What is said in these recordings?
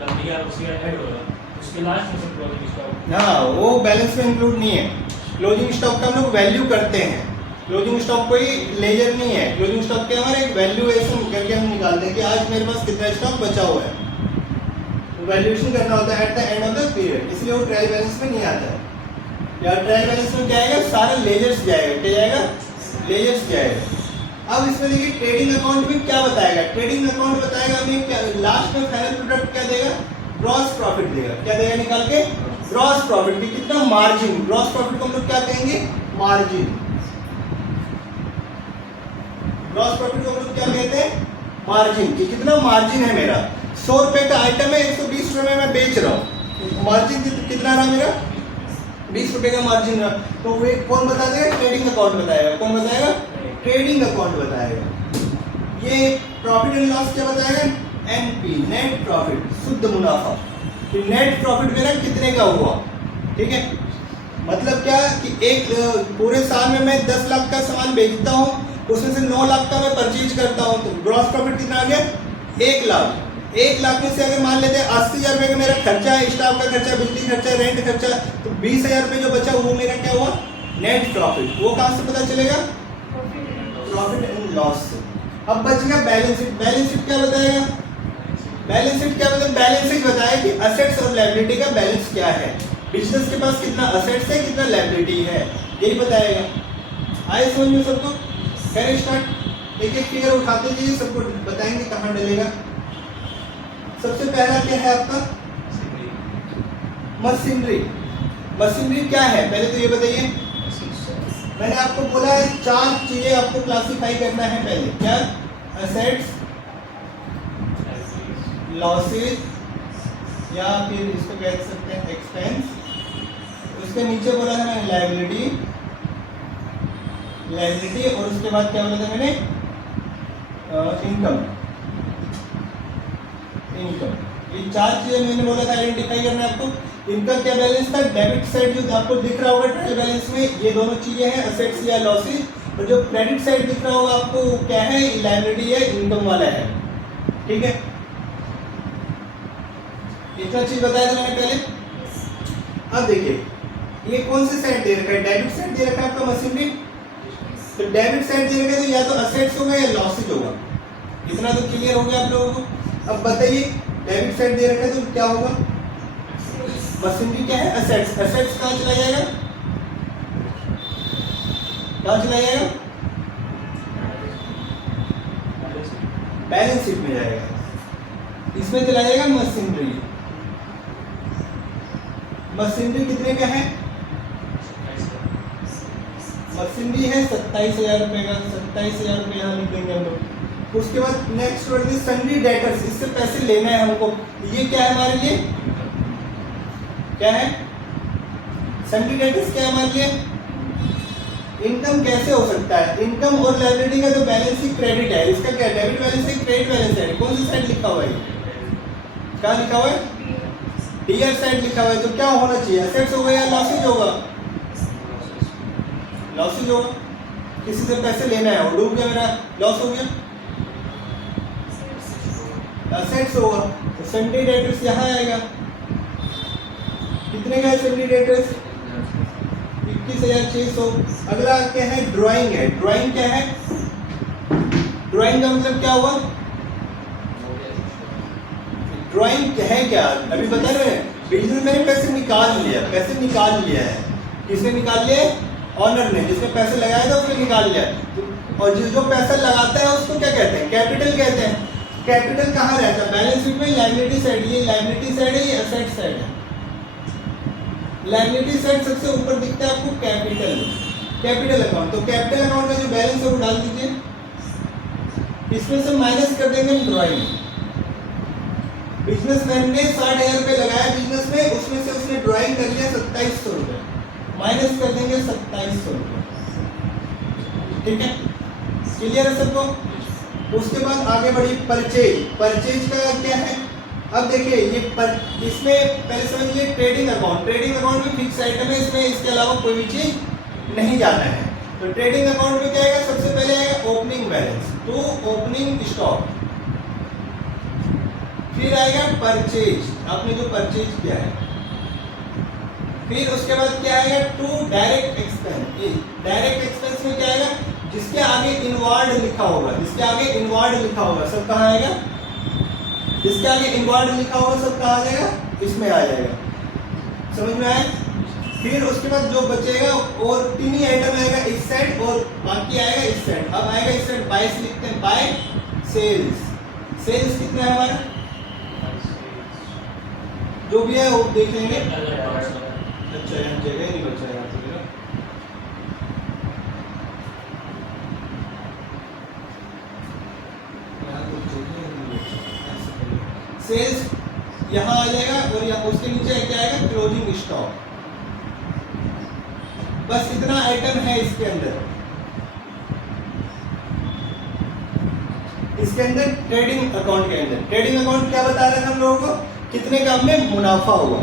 उसके लास्ट में closing stock. हाँ, वो बैलेंस में इंक्लूड नहीं है। क्लोजिंग स्टॉक का हम लोग वैल्यू करते हैं। क्लोजिंग स्टॉक कोई लेजर नहीं है। क्लोजिंग स्टॉक के हमारे एक वैल्यूएशन करके हम निकालते हैं कि आज मेरे पास कितना स्टॉक बचा हुआ है। वैल्यूएशन करना होता है at the end of the period, इसलिए वो ट्रायल बैलेंस में नहीं आता है। या ट्रायल बैलेंस में क्या आएगा, सारा लेजर्स जाएगा। क्या जाएगा, लेजर्स जाएगा। अब इसमें देखिए ट्रेडिंग अकाउंट में क्या बताएगा। ट्रेडिंग अकाउंट बताएगा हमें क्या, लास्ट में फाइनल प्रोडक्ट क्या देगा, ग्रॉस प्रॉफिट देगा। क्या देगा निकाल के, ग्रॉस प्रॉफिट। कितना मार्जिन, ग्रॉस प्रॉफिट को हम लोग क्या कहेंगे, मार्जिन। ग्रॉस प्रॉफिट को हम लोग क्या कहते हैं, मार्जिन। कि कितना मार्जिन है मेरा। 100 रुपए का आइटम है, 120 रुपए में मैं बेच रहा हूँ। मार्जिन कितना रहा मेरा, 20 रुपए का मार्जिन रहा। तो वे कौन बता देगा, ट्रेडिंग अकाउंट बताएगा। कौन बताएगा, ट्रेडिंग अकाउंट बताएगा। ये प्रॉफिट एंड लॉस क्या बताएगा, एनपी, नेट प्रॉफिट, शुद्ध मुनाफा। कि नेट प्रॉफिट मेरा कितने का हुआ। ठीक है, मतलब क्या कि एक पूरे साल में मैं 10 लाख का सामान बेचता हूँ, उसमें से 9 लाख का मैं परचेज करता हूँ, तो ग्रॉस प्रॉफिट कितना आ गया, 1 लाख। 1 लाख में से अगर मान लेते हैं 80,000 रुपये का मेरा खर्चा है, स्टाफ का खर्चा, बिजली खर्चा, रेंट खर्चा, तो 20,000 रुपये जो बचा वो मेरा क्या हुआ, नेट प्रॉफिट। वो कहाँ से पता चलेगा, प्रॉफिट एंड लॉस से। अब बच गया बैलेंस शीट। बैलेंस शीट क्या बताएगा, बैलेंस शीट क्या बताएगा, बैलेंस शीट बताएगा कि असेट्स और लायबिलिटी का बैलेंस क्या है। बिजनेस के पास कितना असेट्स है, कितना लायबिलिटी है, यही बताएगा। आए समझ में सबको, करें स्टार्ट। एक एक फिगर उठाते जाइए, सबको बताएंगे कहाँ डलेगा। सबसे पहला क्या है आपका, मशीनरी। मशीनरी क्या है, पहले तो ये बताइए। मैंने आपको बोला है 4 चीजें आपको क्लासिफाई करना है पहले। क्या, असेट्स, लॉसेस, या फिर इसको कह सकते हैं एक्सपेंस। उसके नीचे बोला था मैंने लायबिलिटी, लायबिलिटी, और उसके बाद क्या बोला था मैंने, इनकम। इनकम, ये 4 चीजें मैंने बोला था आइडेंटिफाई करना है आपको। इनका क्या बैलेंस था, डेबिट साइड जो आपको दिख रहा होगा ट्रायल बैलेंस में, ये दोनों चीजें हैं, असेट्स या लॉसेस। और जो क्रेडिट साइड दिख रहा होगा आपको क्या है, लायबिलिटी है, इनकम वाला है। ठीक है, इतना चीज बताया था मैंने पहले। अब देखिए ये कौन सी साइड दे रखा है, डेबिट साइड दे रखा है आपका मशीनरी। तो डेबिट साइड दे रखा है तो या तो असेट्स होगा या लॉसेज होगा। इतना तो क्लियर हो गया आप लोगों को। अब बताइए डेबिट साइड दे रखा है तो क्या होगा, मशीनरी क्या है, असेट्स। असेट्स कहाँ चला जाएगा, कहाँ चला जाएगा, बैलेंस शीट में जाएगा। इसमें चला जाएगा मशीनरी। मशीनरी कितने का है, मशीनरी है 27,000 रुपए का। 27,000 रुपये यहाँ लिख देंगे हम लोग। उसके बाद नेक्स्ट वर्ड है सन्डी डेटर्स, इससे पैसे लेना है हमको। ये क्या है हमारे लिए, क्या है, सन्डी डेटर्स क्या है हमारे लिए, इनकम। कैसे हो सकता है, इनकम और लायबिलिटी का जो बैलेंस ही क्रेडिट है, इसका क्या डेबिट बैलेंस है, क्रेडिट बैलेंस है। कौन सी साइड लिखा हुआ है, क्या लिखा हुआ है, डीआर साइड लिखा हुआ है। तो क्या होना चाहिए, असेट्स होगा या लॉसेज होगा, लॉसेज होगा। किसी से पैसे लेना है, वो डूब गया, मेरा लॉस हो गया, असेट्स होगा। तो सन्डी डेटर्स यहाँ आएगा। कितने का है सन्डी डेटर्स, 21,600। अगला क्या है, ड्राइंग है। ड्राइंग क्या है, ड्राइंग का मतलब क्या हुआ, ड्राइंग है क्या, अभी बता रहे हैं। बिजनेस मैंने पैसे निकाल लिया, पैसे निकाल लिया है। किसने निकाल लिया, ऑनर ने। जिसने पैसे लगाए थे उसने निकाल लिया। और जो पैसा लगाता है उसको क्या कहते हैं, कैपिटल कहते हैं। कैपिटल कहाँ रहता है, बैलेंस शीट में, लायबिलिटी साइड। ये लायबिलिटी साइड है, ये असेट साइड है। लायबिलिटी साइड सबसे ऊपर दिखता है आपको कैपिटल, कैपिटल अकाउंट। तो कैपिटल अकाउंट का जो बैलेंस है वो डाल दीजिए। इसमें से माइनस कर देंगे ड्राइंग। बिजनेसमैन ने 60,000 रुपये लगाया बिजनेस में, उसमें से उसने ड्राइंग कर लिया 2700 रुपये, माइनस कर देंगे 2700 रुपये। ठीक है, क्लियर है सबको। उसके बाद आगे बढ़ी परचेज। परचेज का क्या है, अब देखिए ये इसमें पहले समझिए ट्रेडिंग अकाउंट। ट्रेडिंग अकाउंट में फिक्स आइटम है, इसमें इसके अलावा कोई भी चीज नहीं जाना है। तो ट्रेडिंग अकाउंट में क्या आएगा, सबसे पहले आएगा ओपनिंग बैलेंस, तो ओपनिंग स्टॉक। फिर आएगा परचेज, आपने जो परचेज किया है। फिर उसके बाद क्या आएगा, to direct expense. Direct expense में क्या आएगा, जिसके आगे इनवर्ड लिखा होगा, जिसके आगे इनवर्ड लिखा होगा सब कहाँ आएगा, जिसके आगे इनवर्ड लिखा होगा सब कहाँ आ जाएगा, इसमें आ जाएगा। समझ में आए? फिर उसके बाद जो बचेगा और 3 ही आइटम आएगा इस साइड और बाकी आएगा इस साइड। अब आएगा इस साइड बाय से लिखते हैं, बाय सेल्स। सेल्स कितना है हमारा, जो भी है वो देख लेंगे। अच्छा यहाँ जगह नहीं बचा है, यहाँ सेल्स यहाँ आ जाएगा और यहाँ उसके नीचे क्या आएगा, क्लोजिंग स्टॉक। बस इतना आइटम है इसके अंदर। इसके अंदर ट्रेडिंग अकाउंट के अंदर, ट्रेडिंग अकाउंट क्या बता रहे थे हम लोगों को, कितने का हमने मुनाफा हुआ,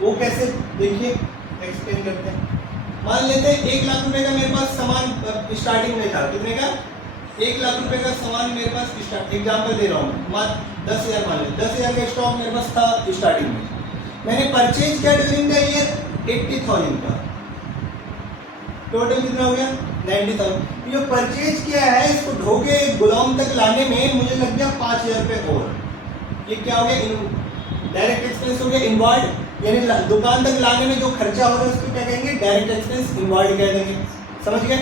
वो कैसे देखिए एक्सप्लेन करते हैं। मान लेते हैं 1 लाख रुपए का मेरे पास सामान स्टार्टिंग में था, कितने का, 1 लाख रुपए का सामान मेरे पास एग्जाम्पल दे रहा हूँ, 10,000 मान लें, 10,000 का स्टॉक मेरे पास था स्टार्टिंग में। मैंने परचेज किया ड्यूरिंग द ईयर 80,000 का, टोटल कितना हो गया 90,000। जो परचेज किया है इसको ढोके गोदाम तक लाने में मुझे लग गया 5,000 रुपये और। ये क्या हो गया, डायरेक्ट एक्सपेंस हो गया इनवर्ड, यानी दुकान तक लाने में जो खर्चा हो रहा है उसको क्या कहेंगे, डायरेक्ट एक्सपेंस इनवर्ड कह देंगे। समझ गए?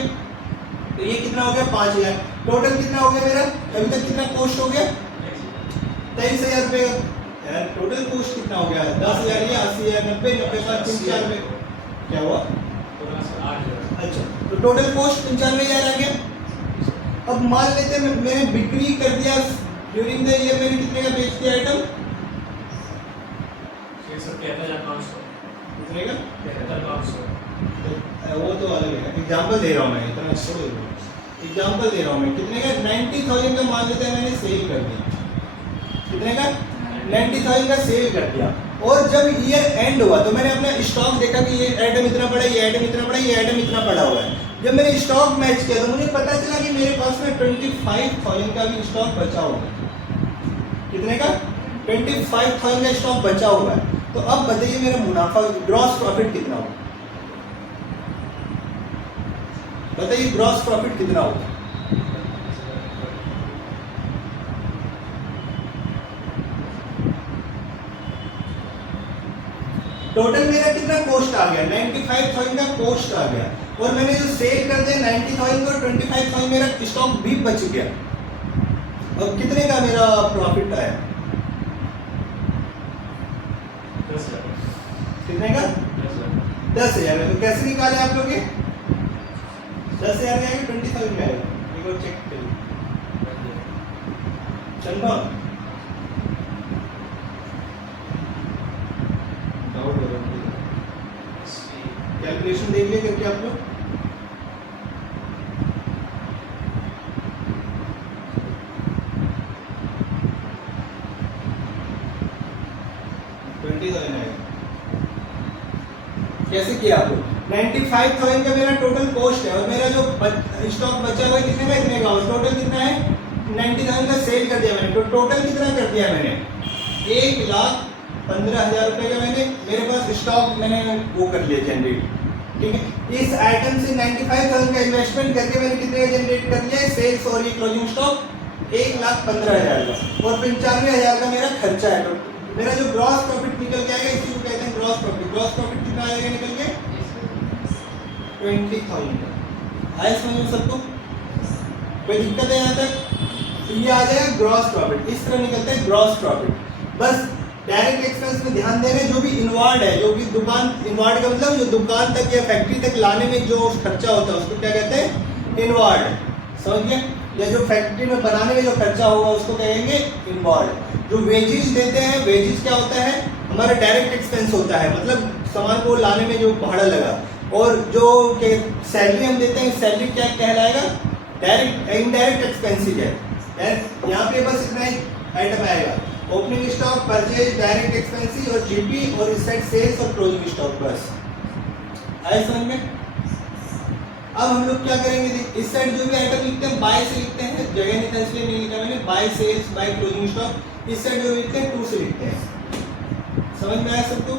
तो ये कितना हो गया 5,000। टोटल कितना हो गया मेरा, अभी तक कितना कॉस्ट हो गया 23,000 रुपये। यार टोटल कॉस्ट कितना हो गया, 10,000 या 80,000, 90, 95, क्या हुआ, अच्छा तो टोटल कॉस्ट 95,000 आ गया। अब मान लेते हैं मैंने बिक्री कर दिया ड्यूरिंग द ईयर, मैंने कितने का बेच दिया आइटम, कितने का, वो तो अलग है, एग्जांपल दे रहा हूँ मैं, इतना एग्जांपल दे रहा हूँ मैं, कितने का 90,000 का मान लेते हैं मैंने सेल कर दिया, कितने का 90,000 का सेल कर दिया। और जब ईयर एंड हुआ तो मैंने अपना स्टॉक देखा कि ये आइटम इतना पड़ा, ये आइटम इतना पड़ा, ये आइटम इतना पड़ा हुआ है। जब मैंने स्टॉक मैच किया तो मुझे पता चला कि मेरे पास में 25,000 का भी स्टॉक बचा हुआ है। कितने का, 25,000 का स्टॉक बचा हुआ है। तो अब बताइए मेरा मुनाफा, ग्रॉस प्रॉफिट कितना होगा, बताइए ग्रॉस प्रॉफिट कितना होगा। टोटल मेरा कितना कॉस्ट आ गया, 95,000 का कॉस्ट आ गया, और मैंने जो सेल कर दिया 90,000 का, 25,000 मेरा स्टॉक भी बच गया। अब कितने का मेरा प्रॉफिट आया, कितने का, 10,000। तो कैसे निकाले आप लोग, 10,000 का आएगा, 20,000 का आएगा, एक और चेक करिए। चंदा कैलकुलेशन देख लिया करके आप लोग, कैसे किया आप लोग। 95,000 का मेरा टोटल कॉस्ट है और मेरा जो स्टॉक बचा हुआ है कितने का, इतने का, और टोटल कितना है 90,000 का सेल कर दिया मैंने। तो टोटल कितना कर दिया मैंने, 1,15,000 रुपये का मैंने मेरे पास स्टॉक मैंने वो कर लिया जनरेट। ठीक है, इस आइटम से 95,000 का इन्वेस्टमेंट करके मैंने कितने का जनरेट कर लिया है, सेल्स और ये क्लोजिंग स्टॉक 1,15,000 का, और 95,000 का मेरा खर्चा है। तो मेरा जो ग्रॉस प्रॉफिट निकल के आएगा इसी को कहते हैं ग्रॉस प्रॉफिट। ग्रॉस प्रॉफिट कितना आएगा निकल के, 20,000 का। आए समझ में सबको, कोई दिक्कत है यहाँ तक? तो ये आ जाएगा ग्रॉस प्रॉफिट, इस तरह निकलता है ग्रॉस प्रॉफिट। बस डायरेक्ट एक्सपेंस में ध्यान दे रहे हैं, जो भी इनवर्ड है, जो भी दुकान, इनवर्ड का मतलब जो दुकान तक या फैक्ट्री तक लाने में जो खर्चा होता है उसको क्या कहते हैं, इनवर्ड। समझ गए? या जो फैक्ट्री में बनाने में जो खर्चा होगा उसको कहेंगे इनवर्ड। जो वेजेस देते हैं, वेजेस क्या होता है, हमारा डायरेक्ट एक्सपेंस होता है, मतलब सामान को लाने में जो भाड़ा लगा। और जो सैलरी हम देते हैं, सैलरी क्या कहलाएगा, डायरेक्ट, इनडायरेक्ट एक्सपेंसिव है। यहाँ पे बस इतना ही आइटम आएगा, opening stock, purchase, direct expensive और जीपी, और इस साइड सेल्स और क्लोजिंग स्टॉक। बस आए समझ में? अब हम लोग क्या करेंगे, इस साइड जो भी आइटम लिखते हैं बाय से लिखते हैं, जगह नहीं था इसलिए नहीं लिखा मैंने, by sales, by closing stock. इस साइड जो लिखते हैं 2 से लिखते हैं। समझ में आया सबको?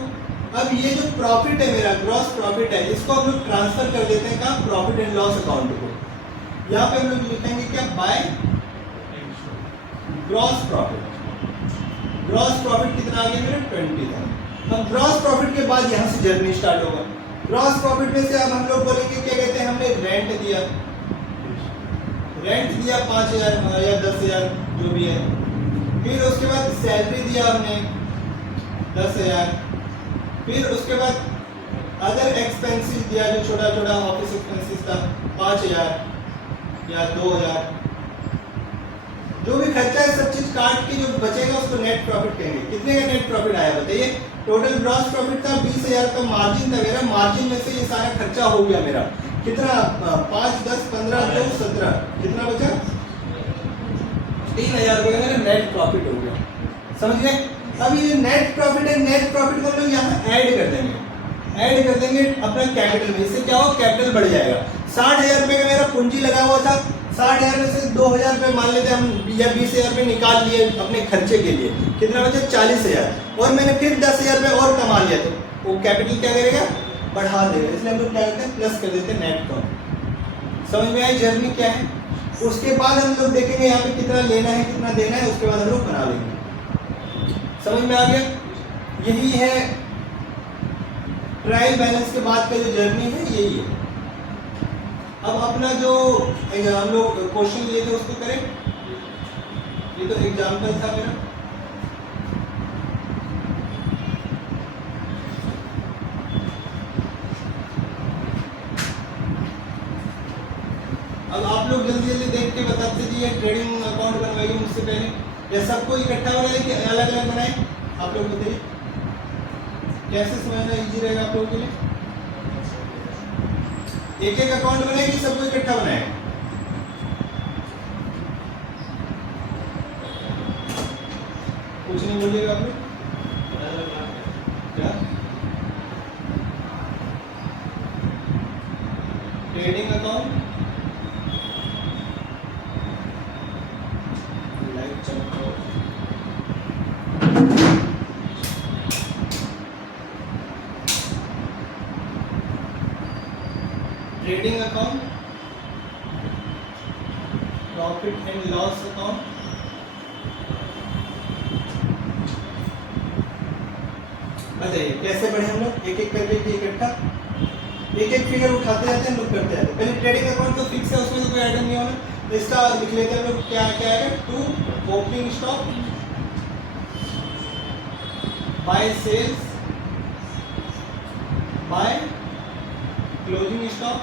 अब ये जो प्रॉफिट है मेरा ग्रॉस प्रॉफिट है, इसको हम लोग ट्रांसफर कर देते हैं कहाँ? प्रॉफिट एंड लॉस अकाउंट को। यहाँ पे हम लोग लिखेंगे क्या? By gross profit. Gross profit कितना आ गया मेरा? 20 था। अब ग्रॉस प्रॉफिट के बाद यहाँ से जर्नी स्टार्ट होगा। ग्रॉस प्रॉफिट में से अब हम लोग बोलेंगे क्या कहते हैं? हमने रेंट दिया, रेंट दिया 5,000 या 10,000 जो भी है। फिर उसके बाद सैलरी दिया हमने 10,000। फिर उसके बाद अदर एक्सपेंसेस दिया, जो छोटा छोटा ऑफिस एक्सपेंसेस था 5,000 या 2,000। जो भी खर्चा है सब चीज काट के जो बचेगा उसको नेट प्रॉफिट कहेंगे। कितने का नेट प्रॉफिट आया बताइए? टोटल ग्रॉस प्रॉफिट था 20,000 का, मार्जिन था मेरा, मार्जिन में से ये सारा खर्चा हो गया मेरा। कितना? 5, 10, 15, 2, 17, कितना बचा? 3,000 रुपये का मेरा नेट प्रॉफिट हो गया। समझ गए? अब ये नेट प्रॉफिट है, नेट प्रॉफिट को हम लोग यहाँ ऐड कर देंगे, ऐड कर देंगे अपना कैपिटल में। इससे क्या हो? कैपिटल बढ़ जाएगा। 60,000 रुपये का मेरा पूंजी लगा हुआ था, 60,000 में से 2,000 रुपये मान लेते हम या 20,000 रुपये निकाल लिए अपने खर्चे के लिए, कितना बचे? 40,000। और मैंने फिर 10,000 रुपये और कमा लिया, तो वो कैपिटल क्या करेगा? बढ़ा देगा। इसलिए हम लोग क्या करते हैं? प्लस कर देते हैं नेट प्रॉफिट। समझ में आई जर्नी क्या है? उसके बाद हम लोग देखेंगे यहाँ पे कितना लेना है कितना देना है, उसके बाद हम लोग बना लेंगे। समझ में आ गया? यही है ट्रायल बैलेंस के बाद का जो जर्नी है, यही है। अब अपना जो हम लोग क्वेश्चन लिए थे उसको करें। ये तो एग्जाम्पल था मेरा। अब आप लोग जल्दी जल्दी देख के बताते दीजिए, ट्रेडिंग अकाउंट बनवाइए मुझसे पहले, या सबको इकट्ठा बनाए कि अलग अलग बनाए? आप लोग बताइए कैसे समझना इजी रहेगा आप लोगों के लिए। एक एक अकाउंट बनाए कि सबको इकट्ठा बनाए? कुछ नहीं बोलिएगा आप लोग। क्या? Trading account trading account, profit and loss account, बताइए कैसे पढ़े हम लोग? एक एक करके इकट्ठा एक एक फिगर उठाते जाते हैं, हम लोग करते जाते हैं। पहले ट्रेडिंग अकाउंट तो फिक्स है, उसमें तो कोई आइटम नहीं होना, तो इसका लिख लेते हैं हम लोग। क्या क्या है? To opening stock, by sales, by closing stock.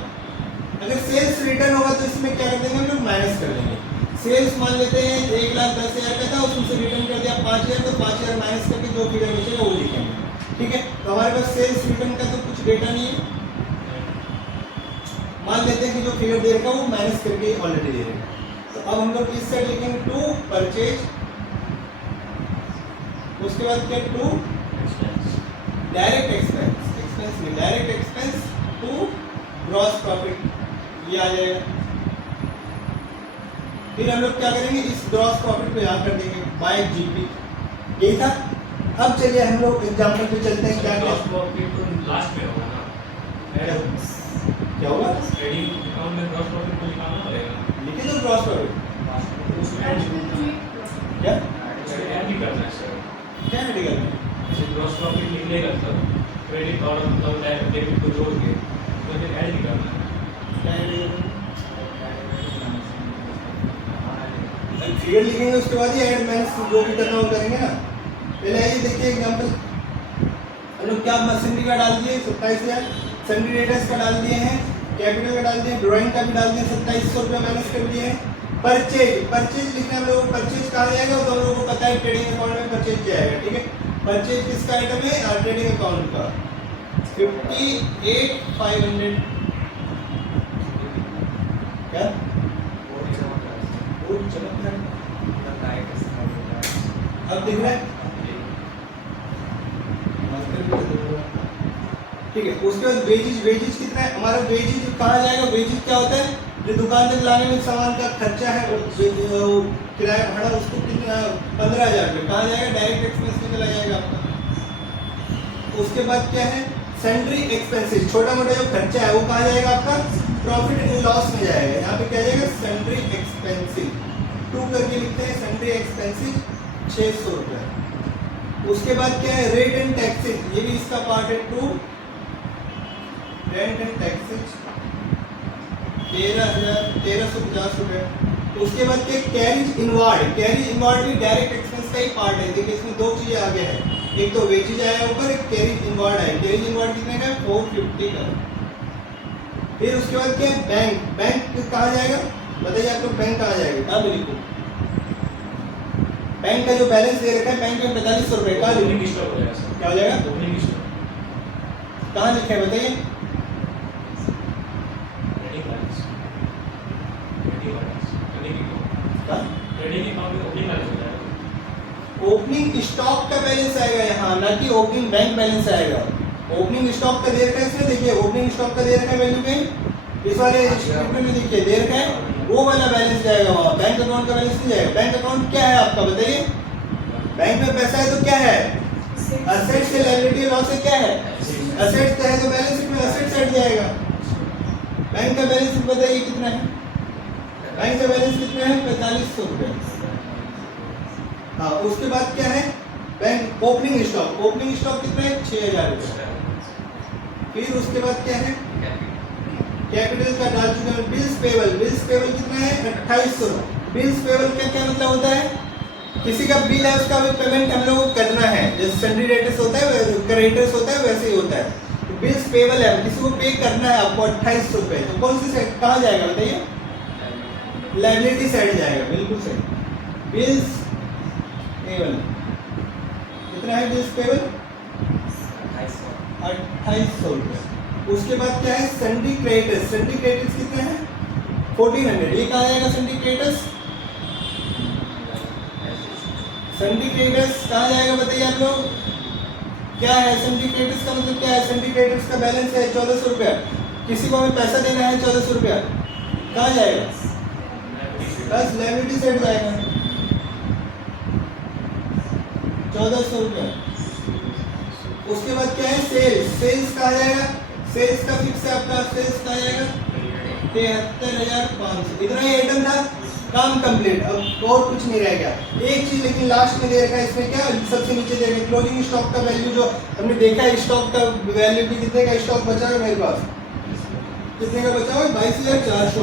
अगर सेल्स रिटर्न होगा तो इसमें क्या कर देंगे हम लोग? माइनस कर देंगे। सेल्स मान लेते हैं 1,10,000 का था, उसमें से रिटर्न कर दिया 5,000, तो 5,000 माइनस करके जो फिगर बचेगा वो लिखेंगे। ठीक है? तो हमारे पास सेल्स रिटर्न का तो कुछ डेटा नहीं है। मान लेते हैं कि जो फिगर दे रखा वो माइनस करके ऑलरेडी दे रखा। तो अब हम लोग इस साइड लिखेंगे टू परचेज, उसके बाद क्या? टू डायरेक्ट एक्सपेंस, एक्सपेंस में direct expense, to gross profit, ये आ जाएगा। फिर हम लोग क्या करेंगे? इस ग्रॉस प्रॉफिट को यहाँ कर देंगे बाय जीपी। यही था। अब चलिए हम लोग एग्जाम्पल पे चलते हैं। क्या ग्रॉस प्रॉफिट तो लास्ट में होगा ना? क्या होगा? ट्रेडिंग अकाउंट में ग्रॉस प्रॉफिट को निकालना पड़ेगा। लिखिए तो ग्रॉस प्रॉफिट उसमें ऐड क्या भी करना है सर। क्या ऐड करना है? जैसे ग्रॉस प्रॉफिट लिख लेगा तब क्रेडिट और मतलब डेबिट को जोड़ के तो फिर ऐड भी करना है। क्या ऐड करना है? फिगर लिखेंगे उसके बाद ही ऐड माइनस जो भी करना वो करेंगे ना। पहले आइए देखिए एग्जांपल। हम लोग क्या मशीनरी का डाल दिए 27,000, सन्डी डेटर्स का डाल दिए हैं, कैपिटल का डाल दिए, ड्राइंग का भी डाल दिए, 2700 रुपये माइनस कर दिए हैं। परचेज, परचेज लिखना हम लोग, परचेज कहाँ जाएगा तो हम लोगों को पता है ट्रेडिंग अकाउंट में परचेज जाएगा। ठीक है? परचेज किसका आइटम है? ट्रेडिंग अकाउंट का 58,500। क्या चमक रहा है? अब दिख रहा है? ठीक है। उसके बाद वेजेज, वेजेज कितना है हमारा? वेजेज कहाँ जाएगा? वेजेज क्या होता है? जो दुकान तक लाने में सामान का खर्चा है वो किराया भाड़ा उसको कितना 15,000 रुपये कहाँ जाएगा, डायरेक्ट एक्सपेंस में चला जाएगा आपका। उसके बाद क्या है, सैंड्री एक्सपेंसेस, छोटा मोटा जो खर्चा है वो कहाँ जाएगा आपका, प्रॉफिट एंड लॉस में जाएगा। यहाँ पे क्या जाएगा, सैंड्री एक्सपेंसिस 2 करके लिखते हैं, सैंड्री एक्सपेंसिस 600 रुपये। उसके बाद क्या है, रेट एंड टैक्सेस, ये भी इसका पार्ट है 2, रेंट एंड टैक्सेस 1350 रुपये। उसके बाद क्या, कैरिज इनवार्ड, कैरिज इनवार्ड भी डायरेक्ट एक्सपेंस का ही पार्ट है। देखिए इसमें 2 चीजें आगे है, एक तो वेजेज आया ऊपर, एक कैरिज इनवार्ड है। कैरिज इनवार्ड कितने का है, 450 का। फिर उसके बाद क्या है, बैंक, बैंक कहाँ जाएगा बताइए आप लोग, बैंक कहाँ जाएगा, कहाँ पे लिखो, बैंक का जो बैलेंस दे रखा है बैंक में 4500 रुपये, कहाँ लिखो, क्या हो जाएगा, कहाँ लिखा है बताइए, ओपनिंग स्टॉक का बैलेंस आएगा यहाँ, ना कि ओपनिंग बैंक बैलेंस आएगा। ओपनिंग स्टॉक का दे रखा है इसमें, देखिए ओपनिंग स्टॉक का दे रखा है वैल्यू कहीं इस वाले स्टेटमेंट में देखिए दे रखा है, वो वाला बैलेंस जाएगा वहाँ, बैंक अकाउंट का बैलेंस नहीं जाएगा। बैंक अकाउंट क्या है आपका बताइए, बैंक में पैसा है तो क्या है, असेट से लायबिलिटी लॉस से क्या है, असेट का है तो बैलेंस शीट में असेट साइड जाएगा। बैंक का बैलेंस बताइए कितना है, बैंक का बैलेंस कितना है, 4500 रुपये। हाँ उसके बाद क्या है, bank opening stock, opening stock कितना है, 6000 रुपये। फिर उसके बाद क्या है, कैपिटल का डाल चुके हैं। बिल्स पेबल, बिल्स पेबल कितना है, 2800। बिल्स पेबल का क्या मतलब होता है, किसी का बिल है उसका भी पेमेंट हम लोगों को करना है, जैसे सैलरी रेटर्स होता है, क्रेडिटर्स होता है, वैसे ही होता है। तो बिल्स पेबल है, किसी को पे करना है आपको 2800 रुपये, तो कौन सी साइड कहाँ जाएगा बताइए, लायबिलिटी साइड जाएगा, बिल्कुल सही। बिल्स पेबल कितना है, बिल्स पेबल 2800 रुपये। उसके बाद क्या है, सैंडी क्रेडिटर्स, सैंडी क्रेडिटर्स कितने हैं, 1400। ये कहाँ जाएगा सैंडी क्रेडिटर्स, सैंडी क्रेडिटर्स कहाँ जाएगा बताइए आप लोग, क्या है सैंडी क्रेडिटर्स का मतलब क्या है, सैंडी क्रेडिटर्स का बैलेंस है 1400 रुपया, किसी को हमें पैसा देना है 1400 रुपया, कहाँ जाएगा, बस लायबिलिटी साइड जाएगा 1400 रुपया। उसके बाद क्या है, सेल्स, सेल्स कहाँ जाएगा, सेल्स का फिक्स है आपका, सेल्स कहाँ जाएगा 73,500। इतना ही आइटम था, काम कंप्लीट, अब और कुछ नहीं रह गया। एक चीज लेकिन लास्ट में दे रखा है, इसमें क्या सबसे नीचे दे रखा है, क्लोजिंग स्टॉक का वैल्यू, जो हमने देखा है स्टॉक का वैल्यू की, कितने का स्टॉक बचा है मेरे पास, कितने का बचा हुआ, 22,400,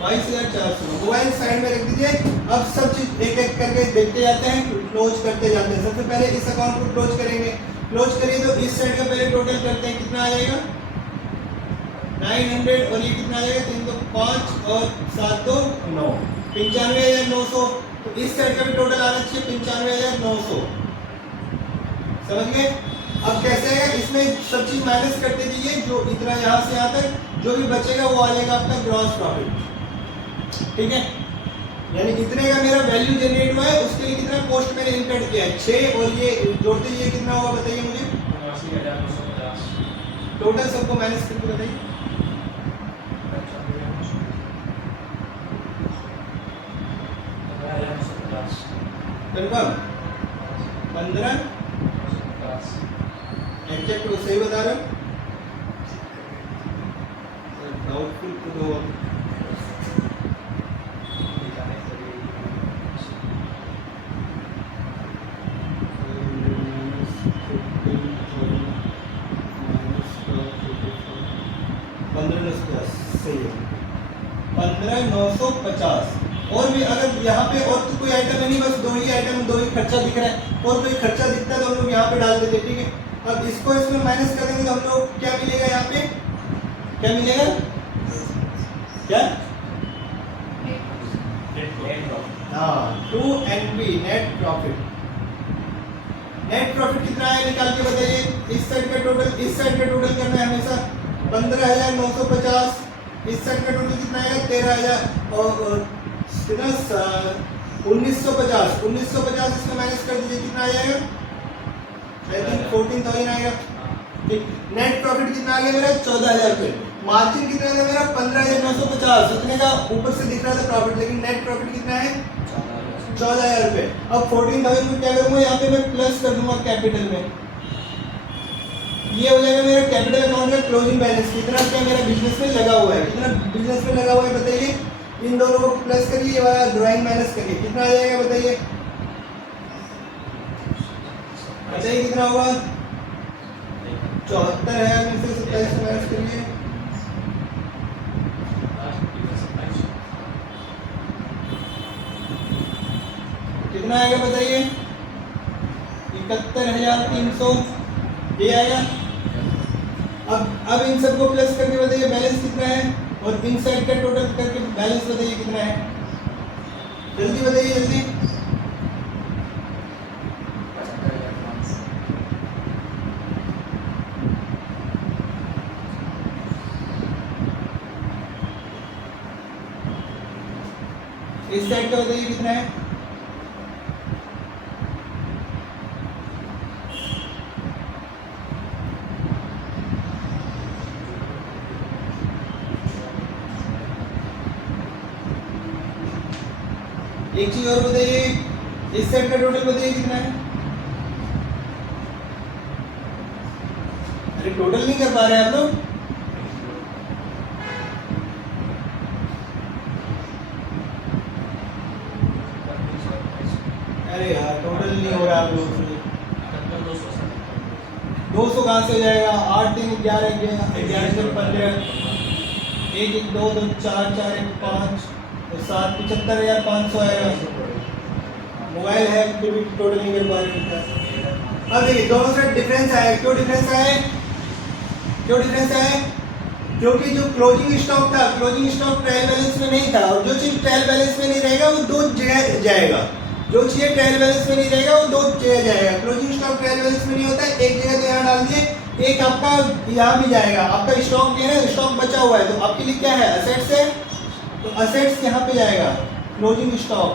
22,400। मोबाइल साइड में रख दीजिए। अब सब चीज एक एक करके देखते जाते हैं, क्लोज करते जाते हैं। सबसे पहले इस अकाउंट को क्लोज करेंगे, क्लोज करिए तो इस साइड का पहले टोटल करते हैं, कितना आ जाएगा 900, और ये कितना आ जाएगा 3 तो 5 और 7 तो 9, 95,900। तो इस साइड का भी टोटल आना चाहिए 95,900, समझ गए। अब कैसे आएगा, इसमें सब चीज माइनस करते जाइए, जो इतना यहाँ से यहाँ तक जो भी बचेगा वो आ जाएगा आपका ग्रॉस प्रॉफिट, ठीक है। यानी इतने का मेरा वैल्यू जनरेट हुआ है, उसके लिए कितना कॉस्ट मैंने इनकट किया है 6, और ये जोड़ते ये कितना होगा बताइए मुझे, 89,950 टोटल सबको माइनस करके बताइए, 15,950 कन्फर्म 15 एग्जैक्ट सही बता रहा हूँ, डाउटफुल तो सही है 15,950। और भी अगर यहाँ पे और तो कोई आइटम है नहीं, बस 2 ही आइटम, 2 ही खर्चा दिख रहा है, और कोई खर्चा दिखता है तो हम लोग यहाँ पे डाल देते, ठीक है। अब इसको इसमें माइनस कर देंगे तो हम लोग क्या मिलेगा, यहाँ पे क्या मिलेगा, क्या, हाँ 2NP net profit. Net profit कितना है निकाल के बताइए, इस साइड का टोटल, इस साइड का टोटल करना है हमेशा 15,950, इस साइड का टोटल कितना आएगा 13,000 और कितना 1950, 1950 इसमें माइनस कर दीजिए, कितना आ जाएगा, आई थिंक 14,000 आएगा, ठीक। नेट प्रॉफिट कितना आ गया मेरा 14,000 रुपये। मार्जिन कितना था मेरा 15,950, इतने का ऊपर से दिख रहा था प्रॉफिट, लेकिन नेट प्रॉफिट कितना है 14,000 रुपए। अब 14,000 को क्या करूंगा, यहाँ पे मैं प्लस कर दूंगा कैपिटल में, ये हो जाएगा मेरा कैपिटल अकाउंट का क्लोजिंग बैलेंस। कितना क्या मेरा बिजनेस में लगा हुआ है, कितना बिजनेस में लगा हुआ है बताइए, इन दोनों को प्लस करिए, ये वाला ड्राइंग माइनस करिए, कितना आ जाएगा बताइए, बताइए कितना होगा, 74,000 में से 27 माइनस करिए, कितना आएगा बताइए, 71,300 ये आएगा। अब इन सबको प्लस करके बताइए बैलेंस कितना है, और इन साइड का टोटल करके बैलेंस बताइए कितना है, जल्दी बताइए जल्दी। इस साइड का बताइए कितना है, एक चीज और बताइए, इस सेट का टोटल बताइए कितना है, अरे टोटल नहीं कर पा रहे आप लोग, अरे यार टोटल नहीं हो रहा आप लोग से, 200 कहाँ से हो जाएगा, 8 3 11 11 से 15, 1 1 2 2 4 4 1 5 7 75,500 आएगा। मोबाइल है फिर भी टोटल नहीं कर पा रहे। अब देखिए दोनों से डिफरेंस आया, क्यों डिफरेंस आया, क्यों डिफरेंस आया, क्योंकि जो क्लोजिंग स्टॉक था, क्लोजिंग स्टॉक ट्रायल बैलेंस में नहीं था, और जो चीज ट्रायल बैलेंस में नहीं रहेगा वो दो जगह जाएगा, जो चीज ट्रायल बैलेंस में नहीं रहेगा वो दो जगह जाएगा। क्लोजिंग स्टॉक ट्रायल बैलेंस में नहीं होता है, एक जगह तो यहाँ डाल दिए, एक आपका यहाँ भी जाएगा, आपका स्टॉक जो है स्टॉक बचा हुआ है, तो आपके लिए क्या है असेट्स है, तो असेट्स यहाँ पे जाएगा, क्लोजिंग स्टॉक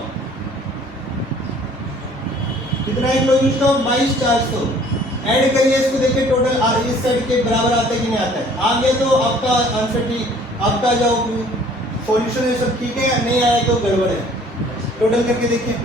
कितना है, क्लोजिंग स्टॉक 22,400, ऐड करिए इसको, देखिए टोटल इस साइड के बराबर आता है कि नहीं आता है, आ गया तो आपका आंसर ठीक, आपका जो सॉल्यूशन है सब ठीक है, नहीं आया तो गड़बड़ है, टोटल करके देखिए।